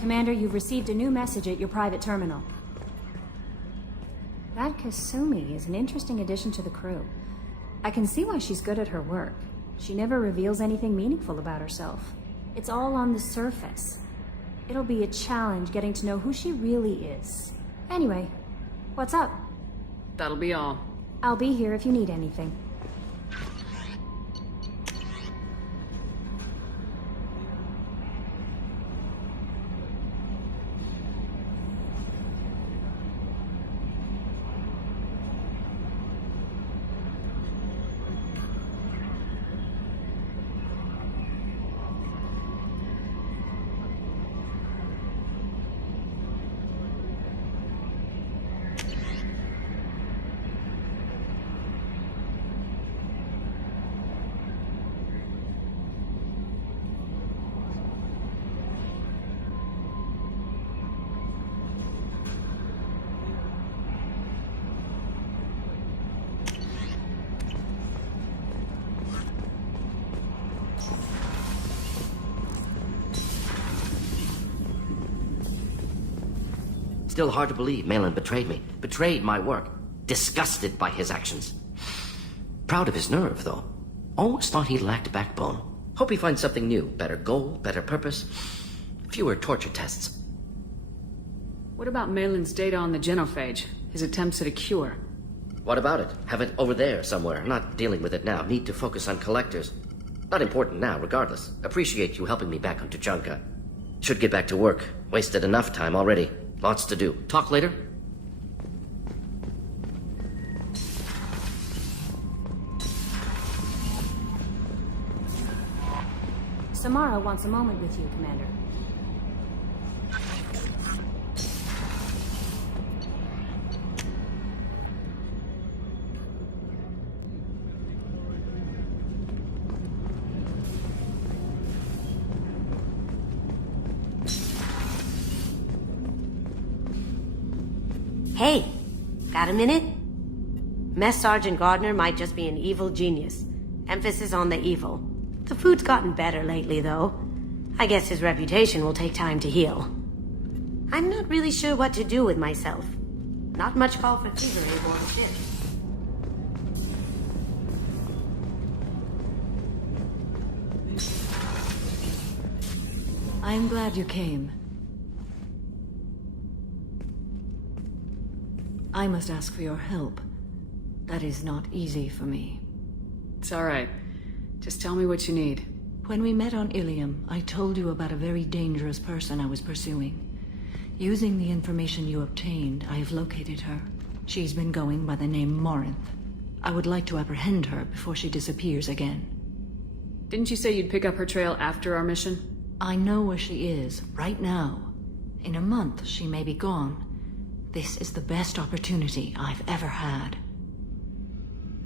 Commander, you've received a new message at your private terminal. That Kasumi is an interesting addition to the crew. I can see why she's good at her work. She never reveals anything meaningful about herself. It's all on the surface. It'll be a challenge getting to know who she really is. Anyway, what's up? That'll be all. I'll be here if you need anything. Still hard to believe Malin betrayed me. Betrayed my work. Disgusted by his actions. Proud of his nerve, though. Almost thought he lacked backbone. Hope he finds something new. Better goal, better purpose. Fewer torture tests. What about Malin's data on the genophage? His attempts at a cure? What about it? Have it over there somewhere. Not dealing with it now. Need to focus on collectors. Not important now, regardless. Appreciate you helping me back on Tuchanka. Should get back to work. Wasted enough time already. Lots to do. Talk later? Samara wants a moment with you, Commander. Hey, got a minute? Mess Sergeant Gardner might just be an evil genius. Emphasis on the evil. The food's gotten better lately, though. I guess his reputation will take time to heal. I'm not really sure what to do with myself. Not much call for thievery aboard ship. I'm glad you came. I must ask for your help. That is not easy for me. It's alright. Just tell me what you need. When we met on Ilium, I told you about a very dangerous person I was pursuing. Using the information you obtained, I have located her. She's been going by the name Morinth. I would like to apprehend her before she disappears again. Didn't you say you'd pick up her trail after our mission? I know where she is, right now. In a month, she may be gone. This is the best opportunity I've ever had.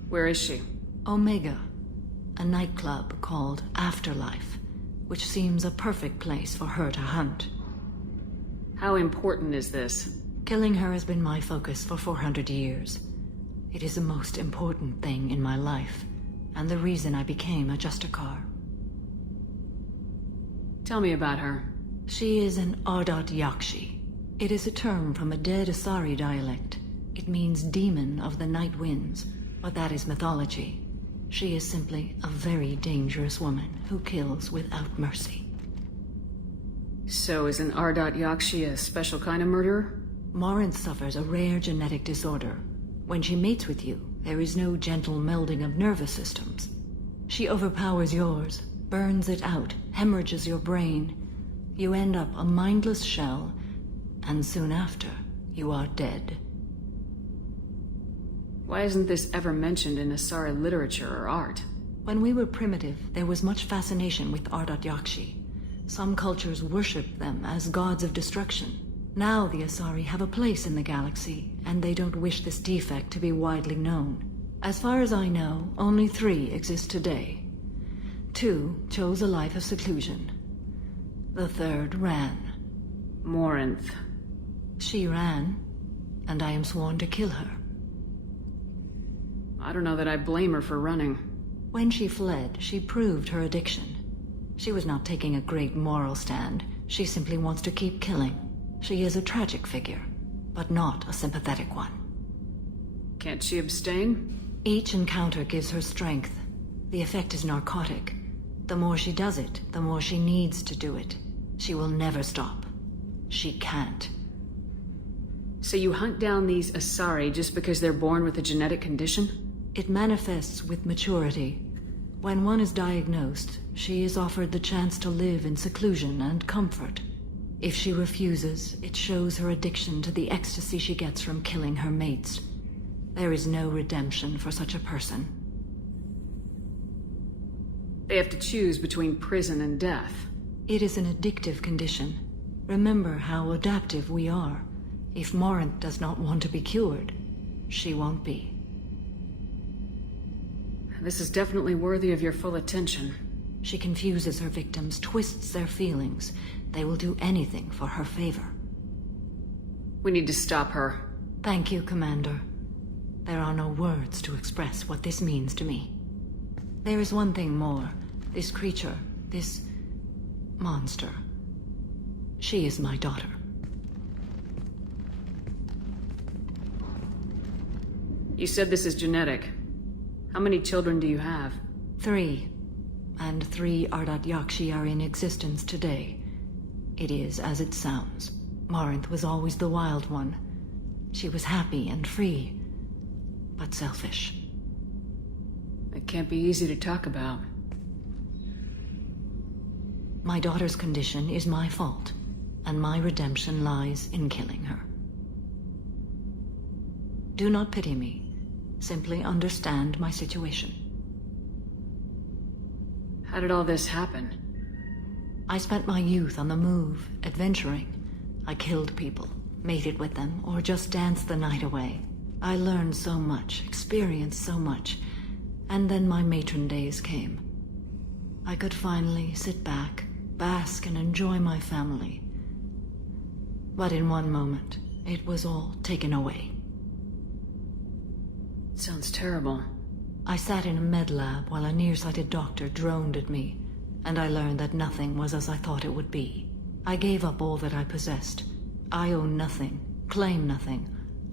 Where is she? Omega, a nightclub called Afterlife, which seems a perfect place for her to hunt. How important is this? Killing her has been my focus for 400 years. It is the most important thing in my life, and the reason I became a Justicar. Tell me about her. She is an Ardat Yakshi. It is a term from a dead Asari dialect. It means demon of the night winds, but that is mythology. She is simply a very dangerous woman who kills without mercy. So is an Ardat Yakshi a special kind of murderer? Morinth suffers a rare genetic disorder. When she mates with you, there is no gentle melding of nervous systems. She overpowers yours, burns it out, hemorrhages your brain. You end up a mindless shell, and soon after, you are dead. Why isn't this ever mentioned in Asari literature or art? When we were primitive, there was much fascination with Ardat Yakshi. Some cultures worshipped them as gods of destruction. Now the Asari have a place in the galaxy, and they don't wish this defect to be widely known. As far as I know, only 3 exist today. 2 chose a life of seclusion. The 3rd ran. Morinth. She ran, and I am sworn to kill her. I don't know that I blame her for running. When she fled, she proved her addiction. She was not taking a great moral stand, She simply wants to keep killing. She is a tragic figure, but not a sympathetic one. Can't she abstain? Each encounter gives her strength. The effect is narcotic. The more she does it, the more she needs to do it. She will never stop. She can't. So you hunt down these Asari just because they're born with a genetic condition? It manifests with maturity. When one is diagnosed, she is offered the chance to live in seclusion and comfort. If she refuses, it shows her addiction to the ecstasy she gets from killing her mates. There is no redemption for such a person. They have to choose between prison and death. It is an addictive condition. Remember how adaptive we are. If Morinth does not want to be cured, she won't be. This is definitely worthy of your full attention. She confuses her victims, twists their feelings. They will do anything for her favor. We need to stop her. Thank you, Commander. There are no words to express what this means to me. There is one thing more. This creature, this monster. She is my daughter. You said this is genetic. How many children do you have? 3. And 3 Ardat Yakshi are in existence today. It is as it sounds. Morinth was always the wild one. She was happy and free, but selfish. It can't be easy to talk about. My daughter's condition is my fault, and my redemption lies in killing her. Do not pity me. Simply understand my situation. How did all this happen? I spent my youth on the move, adventuring. I killed people, mated with them, or just danced the night away. I learned so much, experienced so much, and then my matron days came. I could finally sit back, bask and enjoy my family. But in one moment, it was all taken away. Sounds terrible. I sat in a med lab while a nearsighted doctor droned at me, and I learned that nothing was as I thought it would be. I gave up all that I possessed. I own nothing, claim nothing.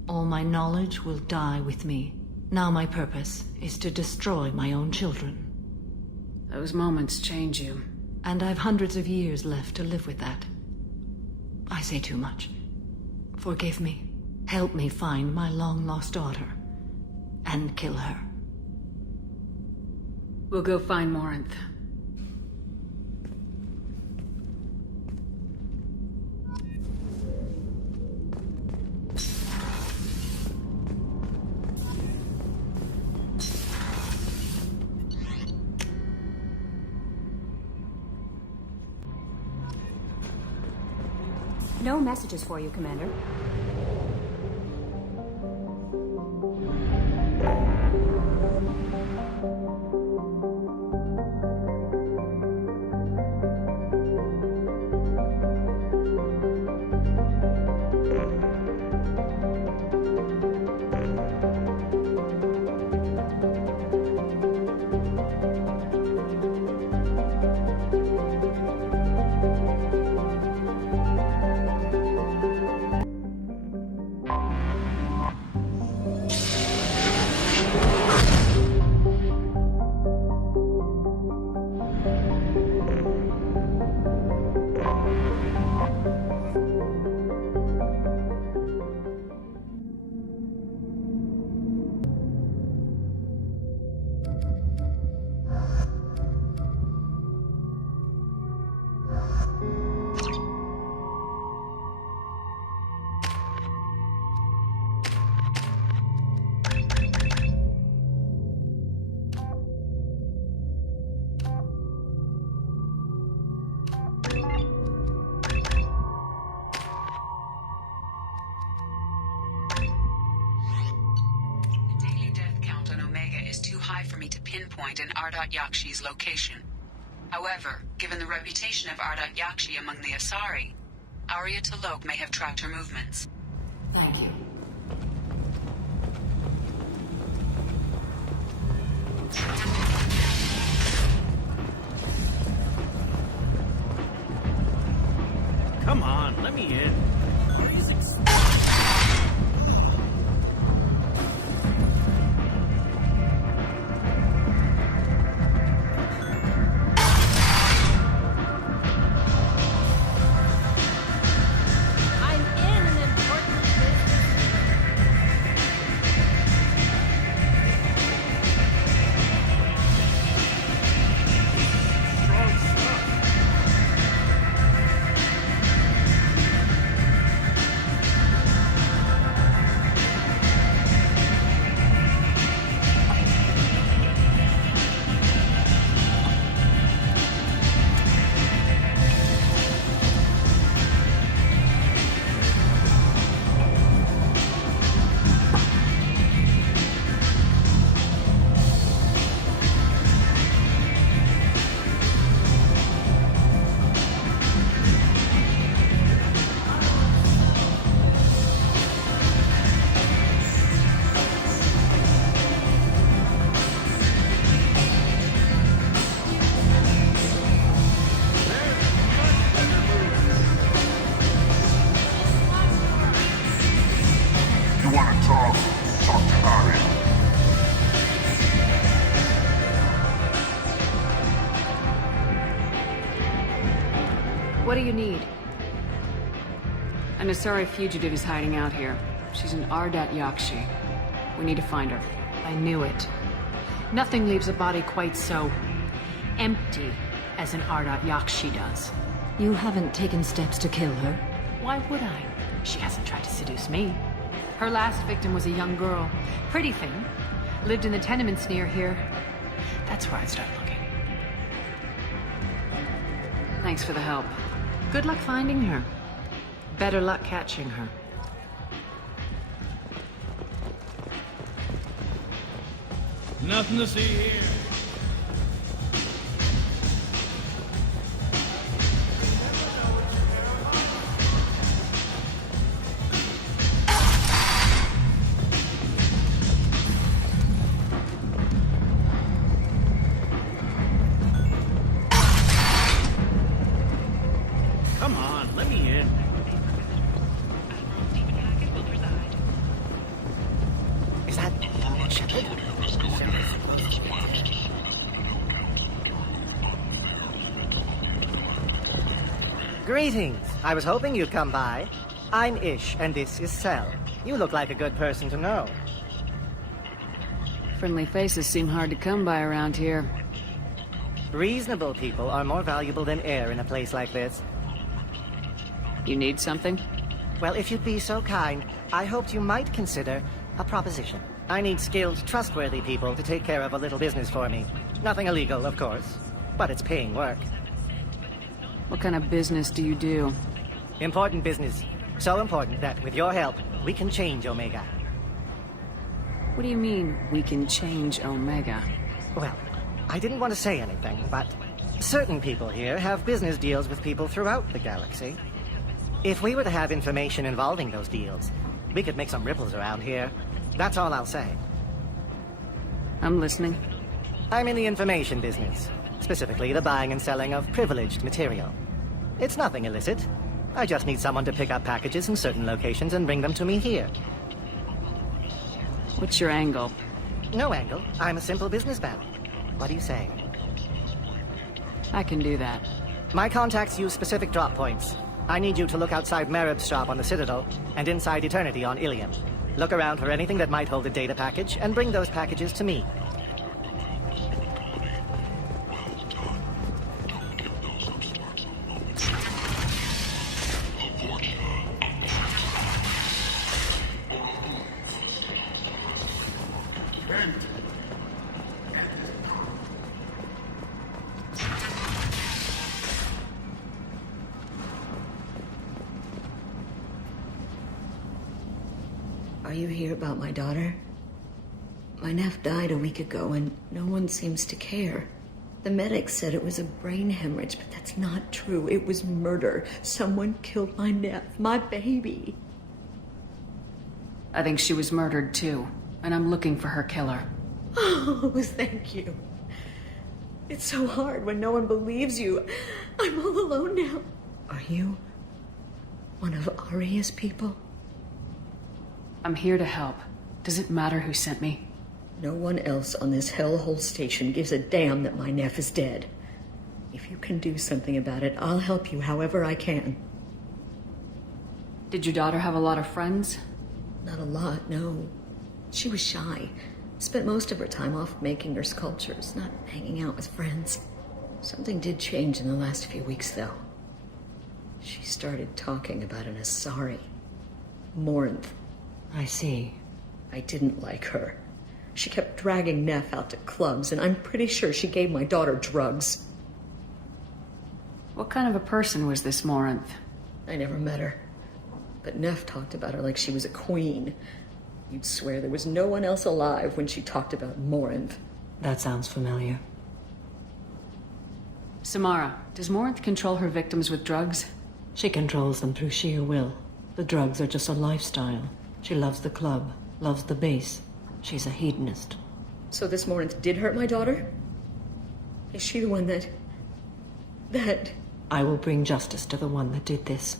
All my knowledge will die with me. Now my purpose is to destroy my own children. Those moments change you. And I've hundreds of years left to live with that. I say too much. Forgive me. Help me find my long-lost daughter. And kill her. We'll go find Morinth. No messages for you, Commander. For me to pinpoint an Ardat Yakshi's location. However, given the reputation of Ardat Yakshi among the Asari, Arya T'Loak may have tracked her movements. Thank you. Come on, let me in. I'm in an important business. Strong stuff. You wanna talk? Talk to Aria. What do you need? An Asari fugitive is hiding out here. She's an Ardat Yakshi. We need to find her. I knew it. Nothing leaves a body quite so empty as an Ardat Yakshi does. You haven't taken steps to kill her? Why would I? She hasn't tried to seduce me. Her last victim was a young girl. Pretty thing. Lived in the tenements near here. That's where I'd start looking. Thanks for the help. Good luck finding her. Better luck catching her. Nothing to see here. Come on, let me in. Is that Shepard? Greetings. I was hoping you'd come by. I'm Ish, and this is Cell. You look like a good person to know. Friendly faces seem hard to come by around here. Reasonable people are more valuable than air in a place like this. You need something? Well, if you'd be so kind, I hoped you might consider a proposition. I need skilled, trustworthy people to take care of a little business for me. Nothing illegal, of course, but it's paying work. What kind of business do you do? Important business. So important that, with your help, we can change Omega. What do you mean, we can change Omega? Well, I didn't want to say anything, but certain people here have business deals with people throughout the galaxy. If we were to have information involving those deals, we could make some ripples around here. That's all I'll say. I'm listening. I'm in the information business, specifically the buying and selling of privileged material. It's nothing illicit. I just need someone to pick up packages in certain locations and bring them to me here. What's your angle? No angle. I'm a simple businessman. What do you say? I can do that. My contacts use specific drop points. I need you to look outside Merib's shop on the Citadel and inside Eternity on Ilium. Look around for anything that might hold a data package and bring those packages to me. Are you here about my daughter? My nephew died a week ago and no one seems to care. The medics said it was a brain hemorrhage, but that's not true. It was murder. Someone killed my nephew, my baby. I think she was murdered too, and I'm looking for her killer. Oh, thank you. It's so hard when no one believes you. I'm all alone now. Are you One of Arya's people? I'm here to help. Does it matter who sent me? No one else on this hellhole station gives a damn that my Neff is dead. If you can do something about it, I'll help you however I can. Did your daughter have a lot of friends? Not a lot, no. She was shy. Spent most of her time off making her sculptures, not hanging out with friends. Something did change in the last few weeks, though. She started talking about an Asari. Morinth. I see. I didn't like her. She kept dragging Neff out to clubs, and I'm pretty sure she gave my daughter drugs. What kind of a person was this Morinth? I never met her. But Neff talked about her like she was a queen. You'd swear there was no one else alive when she talked about Morinth. That sounds familiar. Samara, does Morinth control her victims with drugs? She controls them through sheer will. The drugs are just a lifestyle. She loves the club, loves the base. She's a hedonist. So this Morinth did hurt my daughter? Is she the one that... I will bring justice to the one that did this.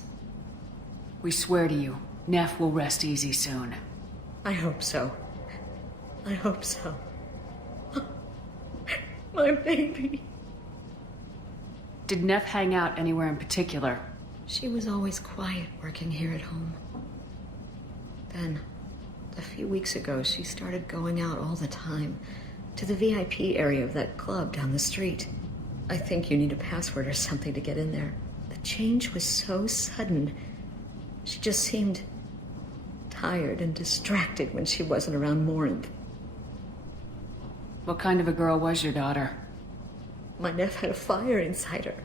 We swear to you, Neff will rest easy soon. I hope so. I hope so. My baby. Did Neff hang out anywhere in particular? She was always quiet working here at home. Then, a few weeks ago, she started going out all the time to the VIP area of that club down the street. I think you need a password or something to get in there. The change was so sudden. She just seemed tired and distracted when she wasn't around Morinth. What kind of a girl was your daughter? My Neff had a fire inside her.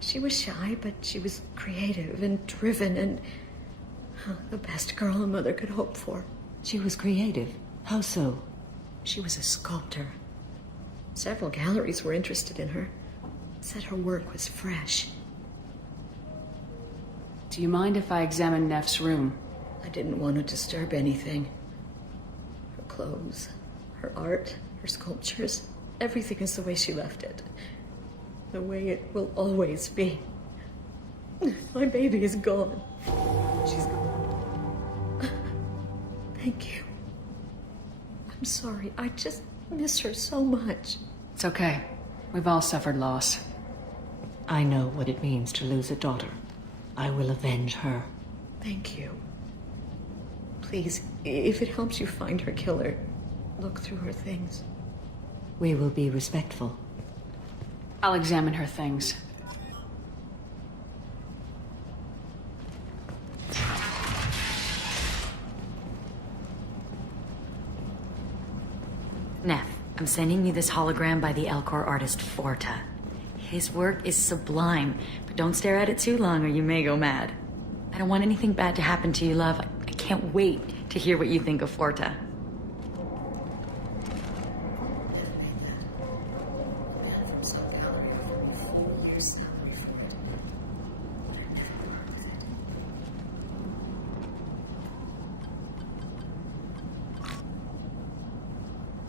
She was shy, but she was creative and driven and the best girl a mother could hope for. She was creative. How so? She was a sculptor. Several galleries were interested in her. Said her work was fresh. Do you mind if I examine Neff's room? I didn't want to disturb anything. Her clothes, her art, her sculptures, everything is the way she left it. The way it will always be. My baby is gone. She's gone. Thank you. I'm sorry. I just miss her so much. It's okay. We've all suffered loss. I know what it means to lose a daughter. I will avenge her. Thank you. Please, if it helps you find her killer, look through her things. We will be respectful. I'll examine her things. Neff, I'm sending you this hologram by the Elcor artist Forta. His work is sublime, but don't stare at it too long or you may go mad. I don't want anything bad to happen to you, love. I can't wait to hear what you think of Forta.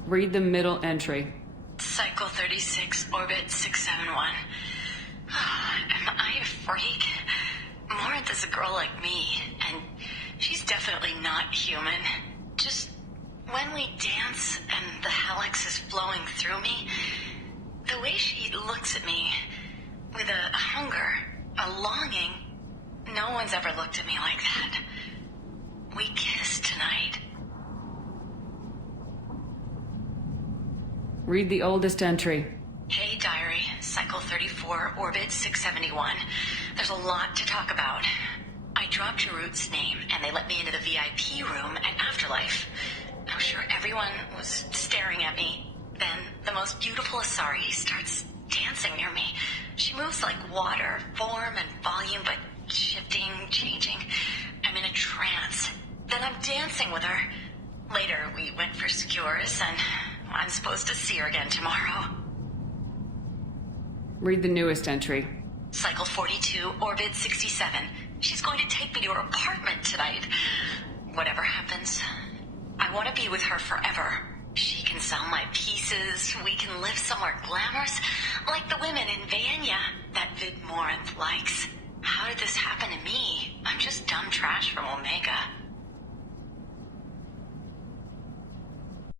Read the middle entry. Cycle 36, orbit 671. Am I a freak? Morinth is a girl like me, and she's definitely not human. Just when we dance and the helix is flowing through me, the way she looks at me with a hunger, a longing, no one's ever looked at me like that. We kissed tonight. Read the oldest entry. Hey, diary. Cycle 34, orbit 671. There's a lot to talk about. I dropped Jarut's name, and they let me into the VIP room at Afterlife. I'm sure everyone was staring at me. Then, the most beautiful Asari starts dancing near me. She moves like water, form and volume, but shifting, changing. I'm in a trance. Then I'm dancing with her. Later, we went for skewers, and I'm supposed to see her again tomorrow. Read the newest entry. Cycle 42, orbit 67. She's going to take me to her apartment tonight. Whatever happens, I want to be with her forever. She can sell my pieces. We can live somewhere glamorous, like the women in Vanya that Vid Morinth likes. How did this happen to me? I'm just dumb trash from Omega.